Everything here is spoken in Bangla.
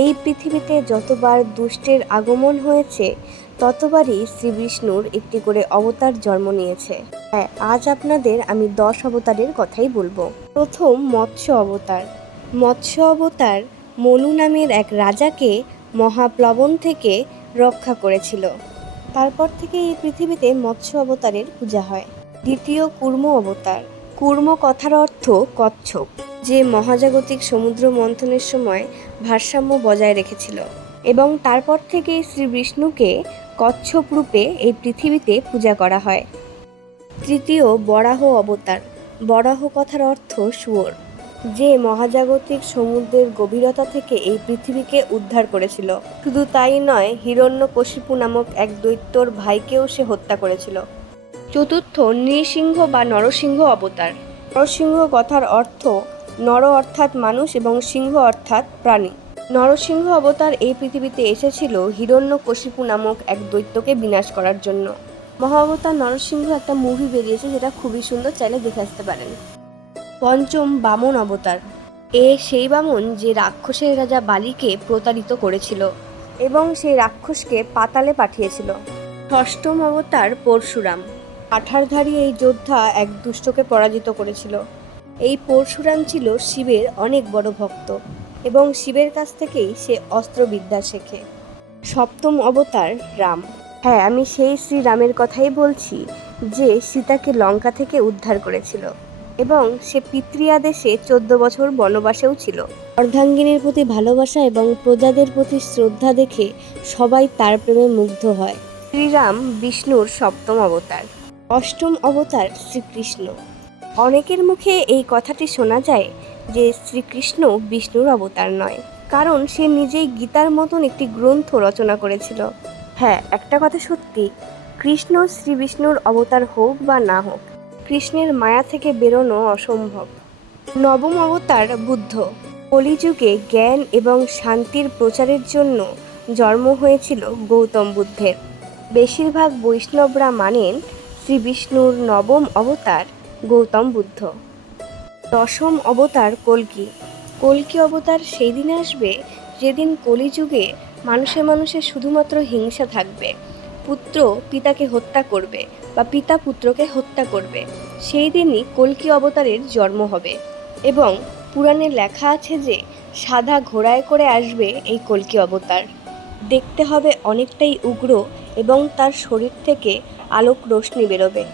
এই পৃথিবীতে যতবার দুষ্টের আগমন হয়েছে ততবারই শ্রীবিষ্ণুর একটি করে অবতার জন্ম নিয়েছে। হ্যাঁ, আজ আপনাদের আমি 10 অবতারের কথাই বলবো। প্রথম মৎস্য অবতার। মৎস্য অবতার মনু নামের এক রাজাকে মহাপ্লাবন থেকে রক্ষা করেছিল। তারপর থেকে এই পৃথিবীতে মৎস্য অবতারের পূজা হয়। দ্বিতীয় কুর্ম অবতার। কুর্ম কথার অর্থ কচ্ছপ, যে মহাজাগতিক সমুদ্র মন্থনের সময় ভারসাম্য বজায় রেখেছিল, এবং তারপর থেকেই শ্রী বিষ্ণুকে কচ্ছপ রূপে এই পৃথিবীতে পূজা করা হয়। তৃতীয় বরাহ অবতার। বরাহ কথার অর্থ শুয়োর, যে মহাজাগতিক সমুদ্রের গভীরতা থেকে এই পৃথিবীকে উদ্ধার করেছিল। শুধু তাই নয়, হিরণ্যকশিপু নামক এক দৈত্যর ভাইকেও সে হত্যা করেছিল। চতুর্থ নৃসিংহ বা নরসিংহ অবতার। নরসিংহ কথার অর্থ নর অর্থাৎ মানুষ এবং সিংহ অর্থাৎ প্রাণী। নরসিংহ অবতার এই পৃথিবীতে এসেছিল হিরণ্যকশিপু নামক এক দৈত্যকে বিনাশ করার জন্য। মহাবতার নরসিংহ একটা মুভি বেরিয়েছে, যেটা খুবই সুন্দর, চাইলে দেখে আসতে পারেন। পঞ্চম বামন অবতার। সেই বামন যে রাক্ষসের রাজা বালিকে প্রতারিত করেছিল এবং সেই রাক্ষসকে পাতালে পাঠিয়েছিল। ষষ্ঠম অবতার পরশুরাম। কাঠারধারী এই যোদ্ধা এক দুষ্টকে পরাজিত করেছিল। এই পরশুরাম ছিল শিবের অনেক বড় ভক্ত এবং শিবের কাছ থেকেই সে অস্ত্রবিদ্যা শেখে। সপ্তম অবতার রাম। হ্যাঁ, আমি সেই শ্রীরামের কথাই বলছি, যে সীতাকে লঙ্কা থেকে উদ্ধার করেছিল এবং সে পিতৃয়াদেশে 14 বছর বনবাসেও ছিল। অর্ধাঙ্গিনীর প্রতি ভালোবাসা এবং প্রজাদের প্রতি শ্রদ্ধা দেখে সবাই তার প্রেমে মুগ্ধ হয়। শ্রীরাম বিষ্ণুর সপ্তম অবতার। অষ্টম অবতার শ্রীকৃষ্ণ। অনেকের মুখে এই কথাটি শোনা যায় যে শ্রীকৃষ্ণ বিষ্ণুর অবতার নয়, কারণ সে নিজেই গীতার মতন একটি গ্রন্থ রচনা করেছিল। হ্যাঁ, একটা কথা সত্যি, কৃষ্ণ শ্রী বিষ্ণুর অবতার হোক বা না হোক, কৃষ্ণের মায়া থেকে বেরোনো অসম্ভব। নবম অবতার বুদ্ধ। কলিযুগে জ্ঞান এবং শান্তির প্রচারের জন্য জন্ম হয়েছিল গৌতম বুদ্ধের। বেশিরভাগ বৈষ্ণবরা মানেন শ্রী বিষ্ণুর নবম অবতার গৌতম বুদ্ধ। দশম অবতার কল্কি। কল্কি অবতার সেই দিনে আসবে যেদিন কলিযুগে মানুষে মানুষে শুধুমাত্র হিংসা থাকবে। পুত্র পিতাকে হত্যা করবে বা পিতা পুত্রকে হত্যা করবে। সেই দিনই কল্কি অবতারের জন্ম হবে এবং পুরাণে লেখা আছে যে সাদা ঘোড়ায় করে আসবে এই কল্কি অবতার। দেখতে হবে অনেকটাই উগ্র এবং তার শরীর থেকে আলোক রশ্মি বেরোবে।